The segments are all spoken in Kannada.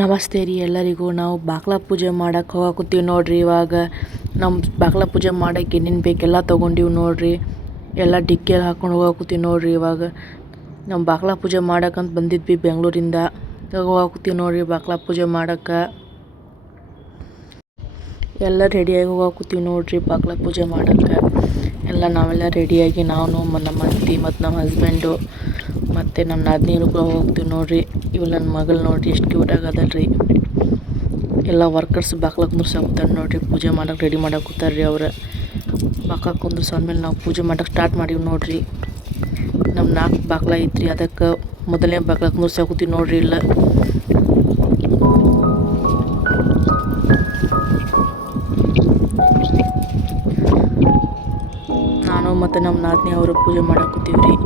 ನಮಸ್ತೆ ರೀ ಎಲ್ಲರಿಗೂ. ನಾವು ಬಾಕ್ಲ ಪೂಜೆ ಮಾಡಕ್ಕೆ ಹೋಗಾಕತ್ತೀವಿ ನೋಡ್ರಿ. ಇವಾಗ ನಮ್ಮ ಬಾಕ್ಲ ಪೂಜೆ ಮಾಡಕ್ಕೆ ಏನೇನು ಬೇಕೆಲ್ಲ ತೊಗೊಂಡಿವಿ ನೋಡ್ರಿ. ಎಲ್ಲ ಡಿಕ್ಕಿಯಲ್ಲಿ ಹಾಕೊಂಡು ಹೋಗಾಕತ್ತೀವಿ ನೋಡ್ರಿ. ಇವಾಗ ನಮ್ಮ ಬಾಕ್ಲ ಪೂಜೆ ಮಾಡಕ್ಕಂತ ಬಂದಿದ್ವಿ ಬೆಂಗಳೂರಿಂದ. ಹೋಗಾಕತ್ತೀವಿ ನೋಡ್ರಿ ಬಾಕ್ಲ ಪೂಜೆ ಮಾಡಕ್ಕೆ. ಎಲ್ಲ ರೆಡಿಯಾಗಿ ಹೋಗಾಕತ್ತೀವಿ ನೋಡ್ರಿ ಬಾಕ್ಲ ಪೂಜೆ ಮಾಡಕ್ಕೆ. ನಾವೆಲ್ಲ ರೆಡಿಯಾಗಿ ನಾವು ನಮ್ಮ ಅತ್ತಿ ಮತ್ತು ನಮ್ಮ ಹಸ್ಬೆಂಡು ಮತ್ತು ನಮ್ಮ ನಾದಿನಿಯರು ಕೂಡ ಹೋಗ್ತೀವಿ ನೋಡ್ರಿ. ಇವು ನನ್ನ ಮಗಳು ನೋಡ್ರಿ ಎಷ್ಟು ಕ್ಯೂಟ್ ಆಗದಲ್ರಿ. ಎಲ್ಲ ವರ್ಕರ್ಸ್ ಬಾಕ್ಲ ಕುಂದ್ರಸಾಕತ್ತಾರ ನೋಡ್ರಿ. ಪೂಜೆ ಮಾಡಕ್ಕೆ ರೆಡಿ ಮಾಡಾಕತ್ತಾರ ರೀ ಅವ್ರು. ಬಾಕ್ಲ ಕುಂದ್ರಸಾದ್ಮೇಲೆ ನಾವು ಪೂಜೆ ಮಾಡಕ್ಕೆ ಸ್ಟಾರ್ಟ್ ಮಾಡೀವಿ ನೋಡ್ರಿ. ನಮ್ಮ 4 ಬಾಕ್ಲ ಐತ್ರಿ, ಅದಕ್ಕೆ ಮೊದಲನೇ ಬಾಕ್ಲ ಕುಂದ್ರಸಾಕತ್ತೀವಿ ನೋಡ್ರಿ. ಇಲ್ಲ ನಾನು ಮತ್ತು ನಮ್ಮ ನಾದಿನಿ ಅವರು ಪೂಜೆ ಮಾಡಾಕತ್ತೀವಿ ರೀ.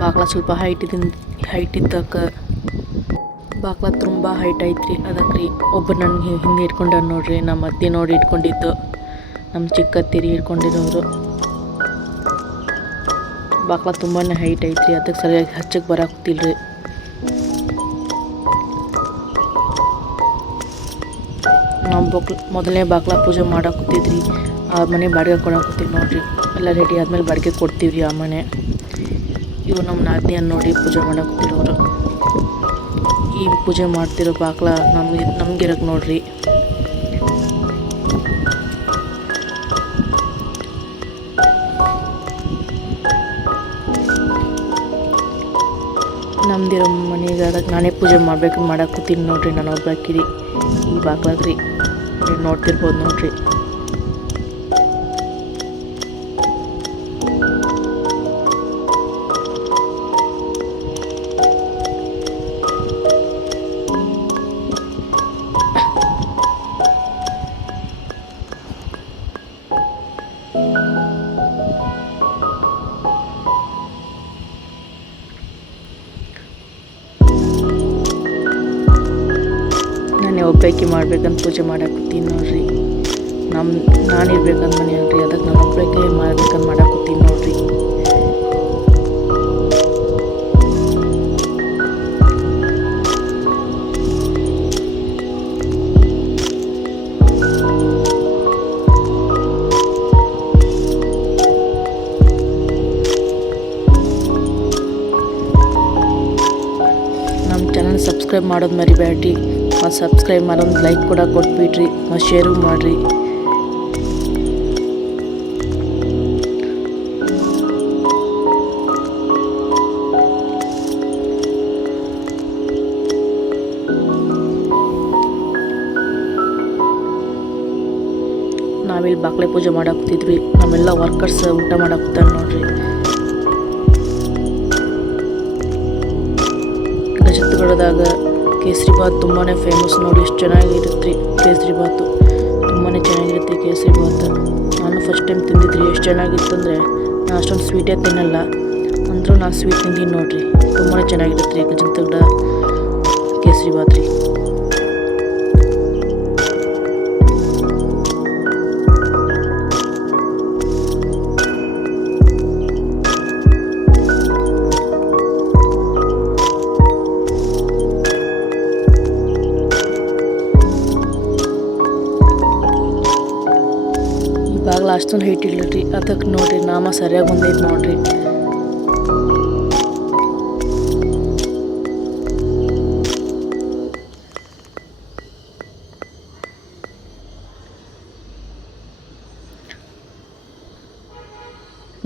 ಬಾಕ್ಲ ಸ್ವಲ್ಪ ಹೈಟ್ ಇದ್ದಕ್ಕೆ ಬಾಕ್ಲ ತುಂಬ ಹೈಟ್ ಐತ್ರಿ. ಅದಕ್ಕೆ ರೀ ಒಬ್ಬರು ನನಗೆ ಹಿಂದೆ ಇಟ್ಕೊಂಡಾರ ನೋಡ್ರಿ. ನಮ್ಮ ಅತ್ತೆ ನೋಡಿ ಇಟ್ಕೊಂಡಿದ್ದು, ನಮ್ಮ ಚಿಕ್ಕತ್ತಿರಿ ಹಿಡ್ಕೊಂಡಿರೋರು. ಬಾಕ್ಲ ತುಂಬಾ ಹೈಟ್ ಐತ್ರಿ, ಅದಕ್ಕೆ ಸರಿಯಾಗಿ ಹಚ್ಚಕ್ಕೆ ಬರಾಕತ್ತಿಲ್ರಿ. ನಾವು ಮೊದಲನೇ ಬಾಕ್ಲ ಪೂಜೆ ಮಾಡಾಕತ್ತಿದ್ರಿ. ಆ ಮನೆ ಬಾಡಿಗೆ ಕೊಡಾಕತ್ತೀವಿ ನೋಡ್ರಿ. ಎಲ್ಲ ರೆಡಿ ಆದ್ಮೇಲೆ ಬಾಡಿಗೆ ಕೊಡ್ತೀವಿ ರೀ ಆ ಮನೆ. ಇವು ನಮ್ಮ ನಾದಿನಿಯನ್ನು ನೋಡಿ ಪೂಜೆ ಮಾಡಾಕತ್ತಿರೋರು. ಈ ಪೂಜೆ ಮಾಡ್ತಿರೋ ಬಾಕ್ಲ ನಮ್ಗಿರಕ್ಕೆ ನೋಡ್ರಿ. ನಮ್ದಿರೋ ಮನೆಗೆ ಅದಕ್ಕೆ ನಾನೇ ಪೂಜೆ ಮಾಡಾಕತ್ತೀನಿ ನೋಡ್ರಿ. ನಾನು ಒಬ್ಬಾಕಿರಿ ಈ ಬಾಕ್ಲಾಗ್ರಿ ನೋಡ್ತಿರ್ಬೋದು ನೋಡ್ರಿ. ನಾನೇ ಒಬ್ಬಾಕಿ ಮಾಡ್ಬೇಕಂತ ಪೂಜೆ ಮಾಡಾಕತ್ತೀನಿ ನೋಡ್ರಿ. ನಾನು ಇರ್ಬೇಕಂತ ಮನೆ ಅಲ್ರಿ, ಅದಕ್ಕೆ ನಾನು ಒಬ್ಬಾಕಿ ಮಾಡ್ಬೇಕಂತ ಮಾಡಾಕತ್ತೀನಿ ನೋಡ್ರಿ. ನಮ್ಮ ಚಾನಲ್ ಸಬ್ಸ್ಕ್ರೈಬ್ ಮಾಡೋದು ಮರಿಬೇಡ್ರಿ. ಮತ್ತು ಸಬ್ಸ್ಕ್ರೈಬ್ ಮಾಡೋದು ಲೈಕ್ ಕೂಡ ಕೊಟ್ಬಿಡ್ರಿ ಮತ್ತು ಶೇರು ಮಾಡಿರಿ. ನಾವಿಲ್ಲಿ ಬಾಕ್ಲೆ ಪೂಜೆ ಮಾಡಾಕತ್ತಿದ್ವಿ. ನಮ್ಮೆಲ್ಲ ವರ್ಕರ್ಸ್ ಊಟ ಮಾಡಾಕತ್ತಾರ ನೋಡ್ರಿ. ಗಜತ್ಗಡದಾಗ ಕೇಸರಿ ಬಾತ್ ತುಂಬಾ ಫೇಮಸ್ ನೋಡಿ. ಎಷ್ಟು ಚೆನ್ನಾಗಿರುತ್ತೆ ಕೇಸರಿ ಬಾತು. ತುಂಬಾ ಚೆನ್ನಾಗಿರುತ್ತೆ ಕೇಸರಿ ಬಾತ್. ನಾನು ಫಸ್ಟ್ ಟೈಮ್ ತಿಂದಿದ್ರಿ. ಎಷ್ಟು ಚೆನ್ನಾಗಿತ್ತು ಅಂದರೆ, ನಾನು ಅಷ್ಟೊಂದು ಸ್ವೀಟೇ ತಿನ್ನಲ್ಲ, ಅಂದರೂ ನಾನು ಸ್ವೀಟ್ ತಿಂದೀನಿ ನೋಡ್ರಿ. ತುಂಬಾ ಚೆನ್ನಾಗಿರುತ್ತೆ ರೀ ಗಜಂತಗಡ ಕೇಸರಿ ಬಾತ್ ರೀ. ಬಾಗ್ಲ ಅಷ್ಟೊಂದು ಹೈಟ್ ಇಲ್ಲರಿ, ಅದಕ್ಕೆ ನೋಡ್ರಿ ನಾಮ ಸರಿಯಾಗಿ ಬಂದೈತೆ ನೋಡ್ರಿ.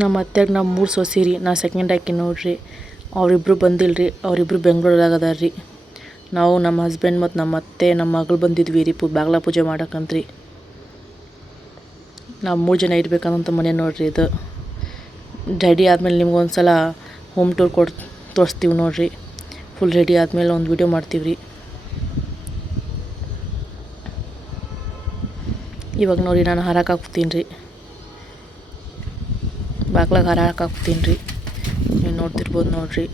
ನಮ್ಮ ಅತ್ತೆಗೆ ನಾವು 3 ಸೊಸೆ ರೀ. ನಾ ಸೆಕೆಂಡ್ ಆಕಿ ನೋಡ್ರಿ. ಅವರಿಬ್ರು ಬಂದಿಲ್ರಿ, ಅವರಿಬ್ರು ಬೆಂಗಳೂರಾಗ ಅದಾರ ರೀ. ನಾವು ನಮ್ಮ ಹಸ್ಬೆಂಡ್ ಮತ್ತು ನಮ್ಮ ಅತ್ತೆ ನಮ್ಮ ಮಗಳು ಬಂದಿದ್ವಿ ರೀ ಬಾಗ್ಲ ಪೂಜೆ ಮಾಡಕ್ಕಂತ್ರಿ. ನಾವು 3 ಜನ ಇರ್ಬೇಕಂತ ಮನೆ ನೋಡ್ರಿ. ಇದು ರೆಡಿ ಆದಮೇಲೆ ನಿಮ್ಗೆ ಒಂದು ಸಲ ಹೋಮ್ ಟೂರ್ ತೋರಿಸ್ತೀವಿ ನೋಡ್ರಿ. ಫುಲ್ ರೆಡಿ ಆದಮೇಲೆ ಒಂದು ವಿಡಿಯೋ ಮಾಡ್ತೀವಿ ರೀ. ಇವಾಗ ನೋಡಿ ನಾನು ಹಾರಾಕಾಕ್ತೀನಿ ರೀ. ಬಾಗ್ಲಾಗ ಹಾರಾಕಾಕ್ತೀನಿ ರೀ. ನೀವು ನೋಡ್ತಿರ್ಬೋದು ನೋಡ್ರಿ.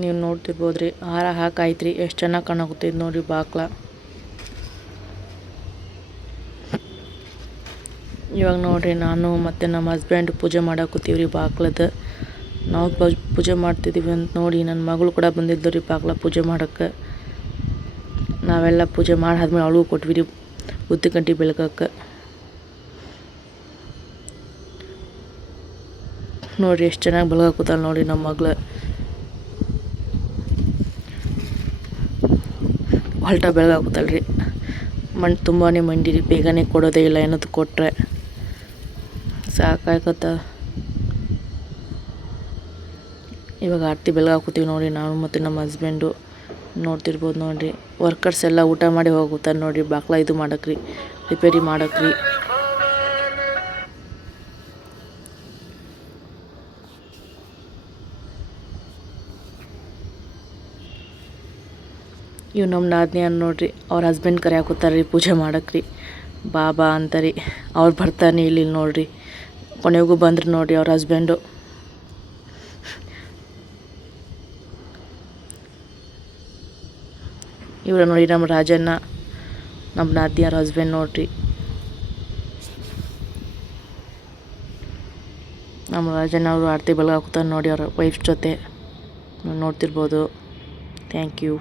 ನೀವು ನೋಡ್ತಿರ್ಬೋದ್ರಿ ಹಾರ ಹಾಕಾಯ್ತ್ರಿ ಎಷ್ಟು ಚೆನ್ನಾಗಿ ಕಾಣಕತ್ತೈತೆ ನೋಡ್ರಿ ಬಾಕ್ಲ. ಇವಾಗ ನೋಡ್ರಿ ನಾನು ಮತ್ತು ನಮ್ಮ ಹಸ್ಬೆಂಡ್ ಪೂಜೆ ಮಾಡಾಕತ್ತೀವ್ರಿ ಬಾಕ್ಲದ. ನಾವು ಪೂಜೆ ಮಾಡ್ತಿದ್ದೀವಿ ಅಂತ ನೋಡಿ ನನ್ನ ಮಗಳು ಕೂಡ ಬಂದಿದ್ದು ರೀ ಬಾಕ್ಲ ಪೂಜೆ ಮಾಡೋಕ್ಕೆ. ನಾವೆಲ್ಲ ಪೂಜೆ ಮಾಡಿ ಆದ್ಮೇಲೆ ಅವಳಿಗೂ ಕೊಟ್ವಿ ರೀ ಉದ್ದ ಗಂಟೆ ಬೆಳಗಕ್ಕೆ. ನೋಡಿರಿ ಎಷ್ಟು ಚೆನ್ನಾಗಿ ಬೆಳಗಾಕುತ್ತಾಳೆ ನೋಡಿ ನಮ್ಮ ಮಗಳು. ಹೊಲ್ಟ ಬೆಳಗಾಕುತ್ತಲ್ಲ ರೀ. ತುಂಬಾ ಮಂಡಿರಿ, ಬೇಗನೆ ಕೊಡೋದೇ ಇಲ್ಲ, ಏನದು ಕೊಟ್ಟರೆ ಸಾಕಾಗತ್ತ. ಇವಾಗ ಆರತಿ ಬೆಳಗಾಕುತ್ತೀವಿ ನೋಡಿ ನಾವು ಮತ್ತು ನಮ್ಮ ಹಸ್ಬೆಂಡು. ನೋಡ್ತಿರ್ಬೋದು ನೋಡಿರಿ ವರ್ಕರ್ಸ್ ಎಲ್ಲ ಊಟ ಮಾಡಿ ಹೋಗುತ್ತಾರೆ ನೋಡಿರಿ ಬಾಕ್ಲ ಇದು ಮಾಡಕ್ರಿ, ರಿಪೇರಿ ಮಾಡಕ್ರಿ. ಇವು ನಮ್ಮ ನಾದಿನಿ ನೋಡ್ರಿ ಅವ್ರ ಹಸ್ಬೆಂಡ್ ಕರೆಯಾಕುತ್ತಾರೆ ರೀ ಪೂಜೆ ಮಾಡಕ್ರಿ. ಬಾ ಅಂತಾರಿ. ಅವ್ರು ಬರ್ತಾನೆ ಇಲ್ಲಿ ನೋಡ್ರಿ. ಕೊನೆಗೂ ಬಂದ್ರು ನೋಡ್ರಿ ಅವ್ರ ಹಸ್ಬೆಂಡು. ಇವ್ರ ನೋಡಿ ನಮ್ಮ ರಾಜಣ್ಣ, ನಮ್ಮ ನಾದಿನಿಯವ್ರ ಹಸ್ಬೆಂಡ್ ನೋಡ್ರಿ. ನಮ್ಮ ರಾಜಣ್ಣ ಅವರು ಆರತಿ ಬೆಳಗಾಕುತ್ತಾರೆ ನೋಡಿ ಅವ್ರ ವೈಫ್ ಜೊತೆ. ನೋಡ್ತಿರ್ಬೋದು. Thank you.